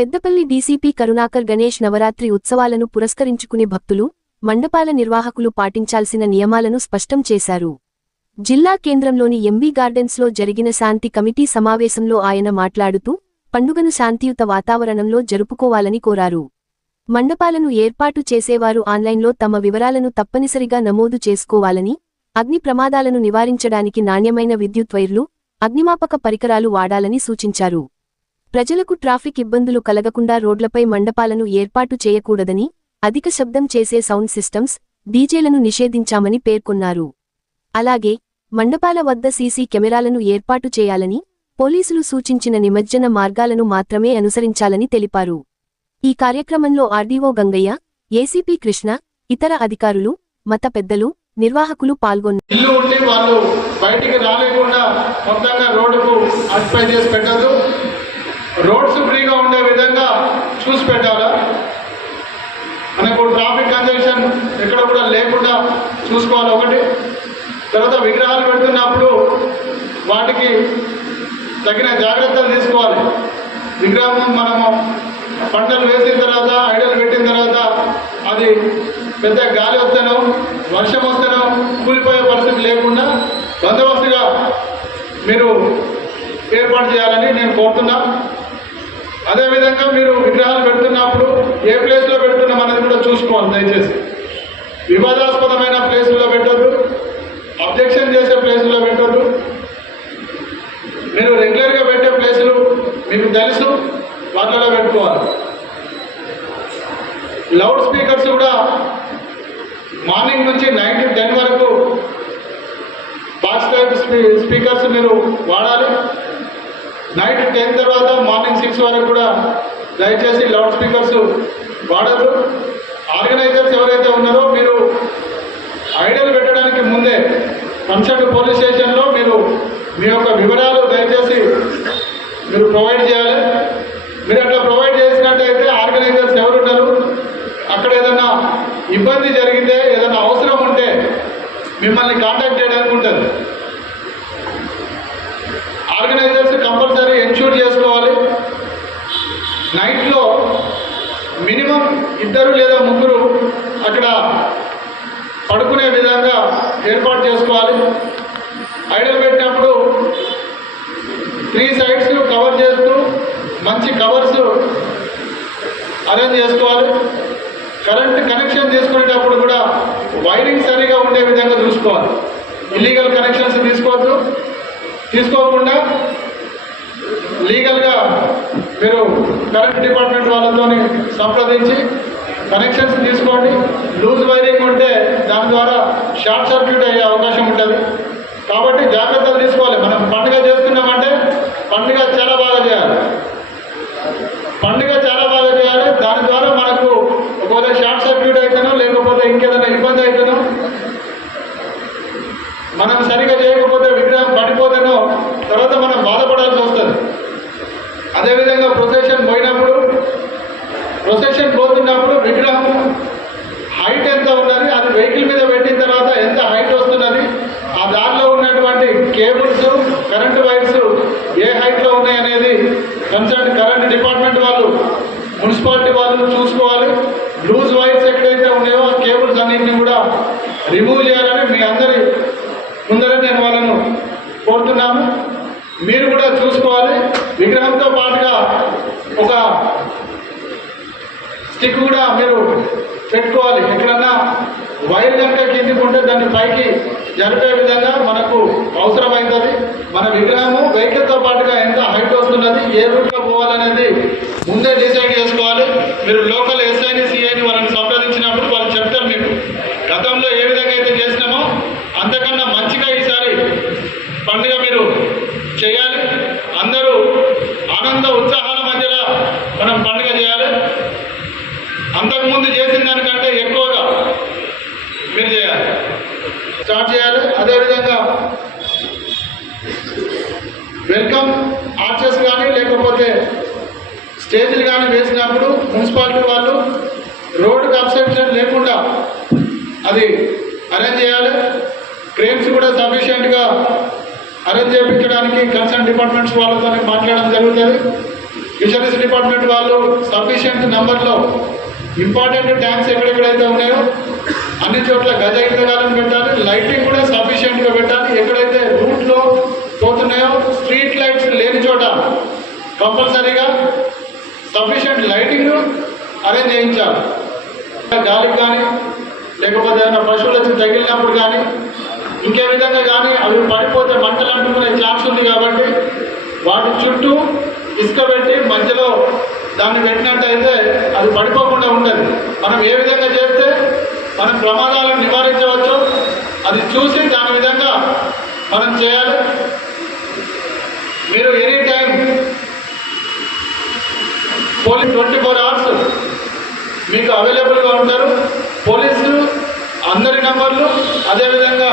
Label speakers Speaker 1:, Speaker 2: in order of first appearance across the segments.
Speaker 1: Peddapalli DCP Karunakar Ganesh Navaratri ఉత్సవాలను పురస్కరించుకుని భక్తులు మండపాల నిర్వాహకులు పాటించాల్సిన నియమాలను స్పష్టం చేశారు. జిల్లా కేంద్రంలోని ఎంబీ గార్డెన్స్లో జరిగిన శాంతి కమిటీ సమావేశంలో ఆయన మాట్లాడుతూ పండుగను శాంతియుత వాతావరణంలో జరుపుకోవాలని కోరారు. మండపాలను ఏర్పాటు చేసేవారు ఆన్లైన్లో తమ వివరాలను తప్పనిసరిగా నమోదు చేసుకోవాలని అగ్ని ప్రమాదాలను నివారించడానికి నాణ్యమైన విద్యుత్ వైర్లు అగ్నిమాపక పరికరాలు వాడాలని సూచించారు. ప్రజలకు ట్రాఫిక్ ఇబ్బందులు కలగకుండా రోడ్లపై మండపాలను ఏర్పాటు చేయకూడదని అధిక శబ్దం చేసే సౌండ్ సిస్టమ్స్ డీజేలను నిషేధించామని పేర్కొన్నారు. అలాగే మండపాల వద్ద సీసీ కెమెరాలను ఏర్పాటు చేయాలని పోలీసులు సూచించిన నిమజ్జన మార్గాలను మాత్రమే అనుసరించాలని తెలిపారు. ఈ కార్యక్రమంలో ఆర్డీఓ గంగయ్య ఏసీపీ కృష్ణ ఇతర అధికారులు మత పెద్దలు నిర్వాహకులు పాల్గొన్నారు
Speaker 2: ఇల్లు వాళ్ళు బయటికి రాలేకుండా మొత్తంగా రోడ్డుకు ఆక్యుపై చేసి పెట్టద్దు. రోడ్స్ ఫ్రీగా ఉండే విధంగా చూసి పెట్టాలా? మనకు ట్రాఫిక్ కంజెషన్ ఎక్కడ కూడా లేకుండా చూసుకోవాలి ఒకటి. తర్వాత విగ్రహాలు పెడుతున్నప్పుడు వాటికి తగిన జాగ్రత్తలు తీసుకోవాలి. విగ్రహం మనము పంటలు వేసిన తర్వాత ఐడలు పెట్టిన తర్వాత అది పెద్ద గాలి వస్తేనో వర్షం వస్తేనో కూలిపోయే పరిస్థితి లేకుండా బందోబస్తుగా మీరు ఏర్పాటు చేయాలని నేను కోరుతున్నా. అదేవిధంగా మీరు విగ్రహాలు పెడుతున్నప్పుడు ఏ ప్లేస్లో పెడుతున్నాం అనేది కూడా చూసుకోవాలి దయచేసి. వివాదాస్పదమైన ప్లేసుల్లో పెట్టొద్దు. అబ్జెక్షన్ చేసే ప్లేసుల్లో పెట్టొద్దు. మీరు రెగ్యులర్గా పెట్టే ప్లేసులు మీకు తెలుసు వాటిలో పెట్టుకోవాలి. లౌడ్ స్పీకర్స్ కూడా మార్నింగ్ నుంచి నైన్ టు టెన్ వరకు బాక్స్ టైప్ స్పీకర్స్ మీరు వాడాలి. నైట్ టెన్ తర్వాత మార్నింగ్ సిక్స్ వరకు కూడా దయచేసి లౌడ్ స్పీకర్స్ వాడరు. ఆర్గనైజర్స్ ఎవరైతే ఉన్నారో మీరు ఐడల్ పెట్టడానికి ముందే కన్సల్ట్ పోలీస్ స్టేషన్లో మీరు మీ యొక్క వివరాలు దయచేసి మీరు ప్రొవైడ్ చేయాలి. మీరు అట్లా ప్రొవైడ్ చేసినట్టయితే ఆర్గనైజర్స్ ఎవరున్నారు అక్కడ ఏదైనా ఇబ్బంది జరిగితే ఏదైనా అవసరం ఉంటే మిమ్మల్ని కాంటాక్ట్ చేయడానికి నైట్లో మినిమం ఇద్దరు లేదా ముగ్గురు అక్కడ పడుకునే విధంగా ఏర్పాటు చేసుకోవాలి. ఐడల్ పెట్టినప్పుడు త్రీ సైడ్స్ కవర్ చేస్తూ మంచి కవర్స్ అరేంజ్ చేసుకోవాలి. కరెంట్ కనెక్షన్ తీసుకునేటప్పుడు కూడా వైరింగ్ సరిగా ఉండే విధంగా చూసుకోవాలి. ఇల్లీగల్ కనెక్షన్స్ తీసుకోవద్దు. తీసుకోకుండా లీగల్గా మీరు కరెంట్ డిపార్ట్మెంట్ వాళ్ళతో సంప్రదించి కనెక్షన్స్ తీసుకోండి. లూజ్ వైరింగ్ ఉంటే దాని ద్వారా షార్ట్ సర్క్యూట్ అయ్యే అవకాశం ఉంటుంది. కాబట్టి జాగ్రత్తలు తీసుకోవాలి మనం పండుగ చేస్తున్నామంటే పండుగ చాలా బాగా చేయాలి పండుగ చాలా బాగా చేయాలి దాని ద్వారా మనకు ఒకవేళ షార్ట్ సర్క్యూట్ అయితేనో లేకపోతే ఇంకేదైనా ఇబ్బంది అయితేనో మనం సరిగా చేయకపోతే విగ్రహం పడిపోతేనో తర్వాత మనం బాధపడాల్సి వస్తుంది ప్రొసెషన్ పోయినప్పుడు ప్రొసెషన్ పోతున్నప్పుడు విగ్రహం హైట్ ఎంత ఉన్నది అది వెహికల్ మీద పెట్టిన తర్వాత ఎంత హైట్ వస్తున్నది ఆ దారిలో ఉన్నటువంటి కేబుల్స్ కరెంటు వైర్స్ ఏ హైట్లో ఉన్నాయనేది కన్సర్న్ కరెంట్ డిపార్ట్మెంట్ వాళ్ళు మున్సిపాలిటీ వాళ్ళు చూసుకోవాలి. లూజ్ వైర్స్ ఎక్కడైతే ఉన్నాయో ఆ కేబుల్స్ అన్నింటినీ కూడా రిమూవ్ చేయాలని మీ అందరి ముందర నేను వాళ్ళను కోరుతున్నాను మీరు కూడా చూసుకోవాలి విగ్రహంతో పాటుగా ఒక స్టిక్ కూడా మీరు పెట్టుకోవాలి ఎక్కడన్నా వైర్ కనుక కిందికి ఉంటే దాన్ని పైకి జరిపే విధంగా మనకు అవసరమవుతుంది మన విగ్రహము వెహికల్తో పాటుగా ఎంత హైట్ వస్తున్నది ఏ రూట్లో పోవాలనేది ముందే డిసైడ్ చేసుకోవాలి. మీరు లోకల్ ఎస్ఐని సిఐని వాళ్ళని సంప్రదించినప్పుడు వాళ్ళు చెప్తారు మీకు గతంలో ఏ విధంగా అయితే చేసినామో అంతకన్నా మంచిగా ఈసారి పండుగ మీరు చేయాలి అందరూ ఆనంద ఉత్సాహాల మధ్యలో మనం పండుగ చేయాలి అంతకుముందు చేసిన దానికంటే ఎక్కువగా మీరు చేయాలి స్టార్ట్ చేయాలి అదేవిధంగా వెల్కమ్ ఆర్చర్స్ కానీ లేకపోతే స్టేజీలు కానీ వేసినప్పుడు మున్సిపాలిటీ వాళ్ళు రోడ్ కన్సెప్షన్ లేకుండా అది అరేంజ్ చేయాలి. క్రెయిన్స్ కూడా సఫిషియెంట్గా అరేంజ్ చేయించడానికి కన్సర్న్ డిపార్ట్మెంట్స్ వాళ్ళతో మాట్లాడడం జరుగుతుంది. ఫిషరీస్ డిపార్ట్మెంట్ వాళ్ళు సఫిషియెంట్ నెంబర్లో ఇంపార్టెంట్ ట్యాంక్స్ ఎక్కడెక్కడైతే ఉన్నాయో అన్ని చోట్ల గజ ఇంతకాలం పెట్టాలి. లైటింగ్ కూడా సఫిషియెంట్గా పెట్టాలి. ఎక్కడైతే రూట్లో పోతున్నాయో స్ట్రీట్ లైట్స్ లేని చోట కంపల్సరీగా లైటింగ్ అరేంజ్ చేయించాలి. గాలికి కానీ లేకపోతే ఏదైనా పశువులు వచ్చి తగిలినప్పుడు కానీ ఇంకే విధంగా కానీ అవి పడిపోతే మంటలు అంటుకునే ఛాన్స్ ఉంది కాబట్టి వాటి చుట్టూ ఇసుక పెట్టి మధ్యలో దాన్ని పెట్టినట్టయితే అది పడిపోకుండా ఉండదు మనం ఏ విధంగా చేస్తే మనం ప్రమాదాలను నివారించవచ్చు అది చూసి దాని విధంగా మనం చేయాలి. మీరు any time police twenty four hours మీకు అవైలబుల్గా ఉంటారు. పోలీసు అందరి నెంబర్లు అదేవిధంగా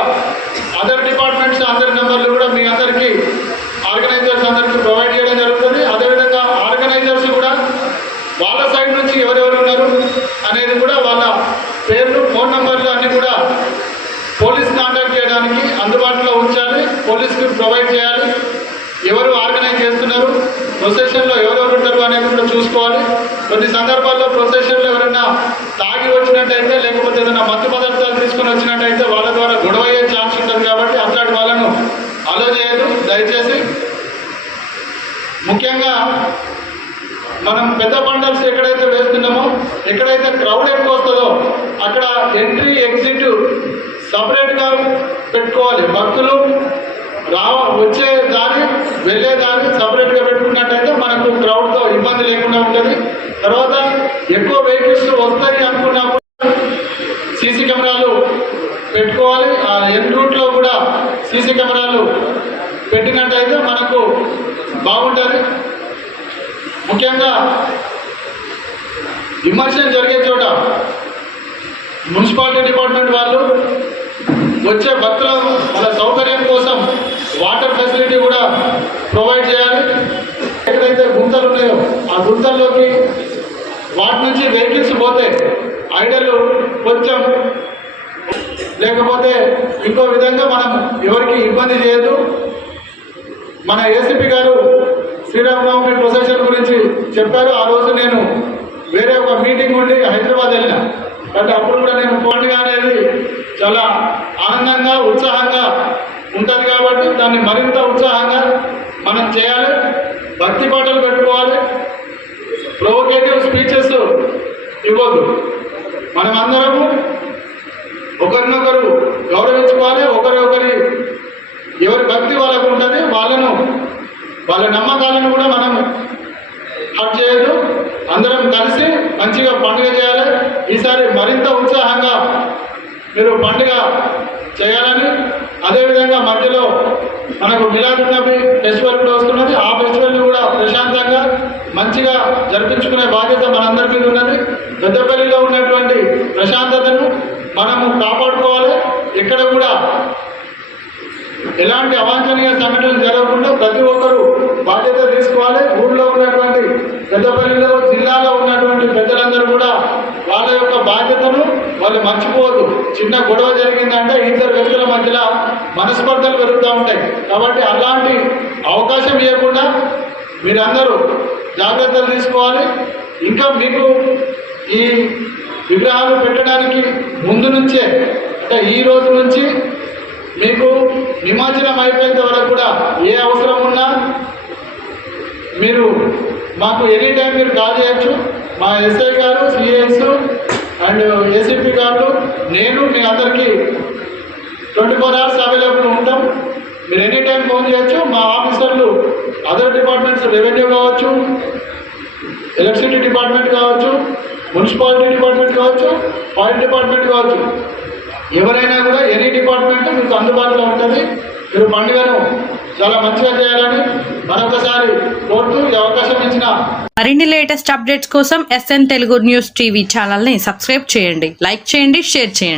Speaker 2: అదర్ డిపార్ట్మెంట్స్ అందరి నెంబర్లు కూడా మీ అందరికీ ఆర్గనైజర్స్ అందరికీ ప్రొవైడ్ చేయడం జరుగుతుంది అదేవిధంగా ఆర్గనైజర్స్ కూడా వాళ్ళ సైడ్ నుంచి ఎవరెవరు ఉన్నారు అనేది కూడా వాళ్ళ పేర్లు ఫోన్ నెంబర్లు అన్నీ కూడా పోలీస్ కాంటాక్ట్ చేయడానికి అందుబాటులో ఉంచాలి పోలీస్కి ప్రొవైడ్ చేయాలి ఎవరు ఆర్గనైజ్ చేస్తున్నారు ప్రొసెషన్లో ఎవరెవరు ఉంటారు తీసుకోవాలి. కొన్ని సందర్భాల్లో ప్రొసెషన్లో ఎవరైనా తాగి వచ్చినట్టయితే లేకపోతే ఏదైనా మత్తు పదార్థాలు తీసుకొని వచ్చినట్టయితే వాళ్ళ ద్వారా గొడవ అయ్యే ఛాన్స్ ఉంటుంది కాబట్టి అట్లాంటి వాళ్ళను అలో చేయదు దయచేసి ముఖ్యంగా మనం పెద్ద బండల్స్ ఎక్కడైతే వేస్తున్నామో ఎక్కడైతే క్రౌడ్ ఎక్కువ వస్తుందో అక్కడ ఎంట్రీ ఎగ్జిట్ సపరేట్గా పెట్టుకోవాలి. భక్తులు రావ వచ్చే దారి వెళ్ళే దారి సపరేట్గా పెట్టుకున్నట్టయితే మనకు క్రౌడ్తో ఇబ్బంది లేకుండా ఉంటుంది. తర్వాత ఎక్కువ వెహికల్స్ వస్తాయి అనుకున్నప్పుడు సీసీ కెమెరాలు పెట్టుకోవాలి. ఆ ఎన్ రూట్లో కూడా సీసీ కెమెరాలు పెట్టినట్టయితే మనకు బాగుంటుంది. ముఖ్యంగా విమర్శనం జరిగే చోట మున్సిపాలిటీ డిపార్ట్మెంట్ వాళ్ళు వచ్చే భక్తుల వాళ్ళ సౌకర్యం కోసం వాటర్ ఫెసిలిటీ కూడా ప్రొవైడ్ చేయాలి ఎక్కడైతే గుంతలు ఉన్నాయో ఆ గుంతల్లోకి వాటి నుంచి వెహికల్స్ పోతే ఐడలు కొంచెం లేకపోతే ఇంకో విధంగా మనం ఎవరికి ఇబ్బంది చేయదు మన ఏసీపీ గారు శ్రీరామనవమి ప్రొసెషన్ గురించి చెప్పారు. ఆ రోజు నేను వేరే ఒక మీటింగ్ ఉండి హైదరాబాద్ వెళ్ళిన. అంటే అప్పుడు కూడా నేను పండుగ అనేది చాలా ఆనందంగా ఉత్సాహంగా ఉంటుంది కాబట్టి దాన్ని మరింత ఉత్సాహంగా మనం చేయాలి. భక్తి పాటలు పెట్టుకోవాలి. ప్రొవోకేటివ్ స్పీచెస్ ఇవ్వద్దు. మనమందరము ఒకరినొకరు గౌరవించుకోవాలి ఒకరి ఒకరి ఎవరి భక్తి వాళ్ళకు ఉంటుంది వాళ్ళను వాళ్ళ నమ్మకాలను కూడా మనం హట్ చేయదు అందరం కలిసి మంచిగా పండుగ చేయాలి. ఈసారి మరింత ఉత్సాహంగా మీరు పండుగ చేయాలని అదేవిధంగా మధ్యలో మనకు మిలాదు నబీ ఫెస్టివల్ కూడా వస్తున్నది. ఆ ఫెస్టివల్ని కూడా ప్రశాంతంగా మంచిగా జరిపించుకునే బాధ్యత మనందరి మీద ఉన్నది. పెద్దపల్లిలో ఉన్నటువంటి ప్రశాంతతను మనము కాపాడుకోవాలి. ఎక్కడ కూడా ఎలాంటి అవాంఛనీయ సంఘటనలు జరగకుండా ప్రతి ఒక్కరూ బాధ్యత తీసుకోవాలి. ఊళ్ళో ఉన్నటువంటి పెద్దపల్లిలో జిల్లాలో ఉన్నటువంటి పెద్దలందరూ కూడా వాళ్ళ యొక్క బాధ్యతను వాళ్ళు మర్చిపోవద్దు. చిన్న గొడవ జరిగిందంటే ఇద్దరు వ్యక్తుల మధ్యలో మనస్పర్ధలు పెరుగుతూ ఉంటాయి. కాబట్టి అలాంటి అవకాశం ఇవ్వకుండా మీరందరూ జాగ్రత్తలు తీసుకోవాలి. ఇంకా మీకు ఈ విగ్రహాలు పెట్టడానికి ముందు నుంచే అంటే ఈ రోజు నుంచి మీకు నిమజ్జనం అయిపోయేంత వరకు కూడా ఏ అవసరం ఉన్నా మీరు మాకు ఎనీ టైం మీరు కాల్ చేయొచ్చు. మా ఎస్ఐ గారు సిఐస్ అండ్ ఏసీపీ గారు నేను మీ అందరికీ ట్వంటీ ఫోర్ అవర్స్ అవైలబుల్ ఉంటాం. మీరు ఎనీ టైం ఫోన్ చేయొచ్చు. మా ఆఫీసర్లు అదర్ డిపార్ట్మెంట్స్ రెవెన్యూ కావచ్చు ఎలక్ట్రిసిటీ డిపార్ట్మెంట్ కావచ్చు మున్సిపాలిటీ డిపార్ట్మెంట్ కావచ్చు ఫైర్ డిపార్ట్మెంట్ కావచ్చు. ఎవరైనా కూడా ఎనీ డిపార్ట్మెంట్ మీకు అందుబాటులో ఉంటుంది. మీరు పండుగను చాలా మంచిగా చేయాలని మరొకసారి కోరుతూ ఈ అవకాశం ఇచ్చిన
Speaker 3: మరిన్ని లేటెస్ట్ అప్డేట్స్ కోసం ఎస్ఎన్ తెలుగు న్యూస్ టీవీ ఛానల్ని సబ్స్క్రైబ్ చేయండి. లైక్ చేయండి షేర్ చేయండి.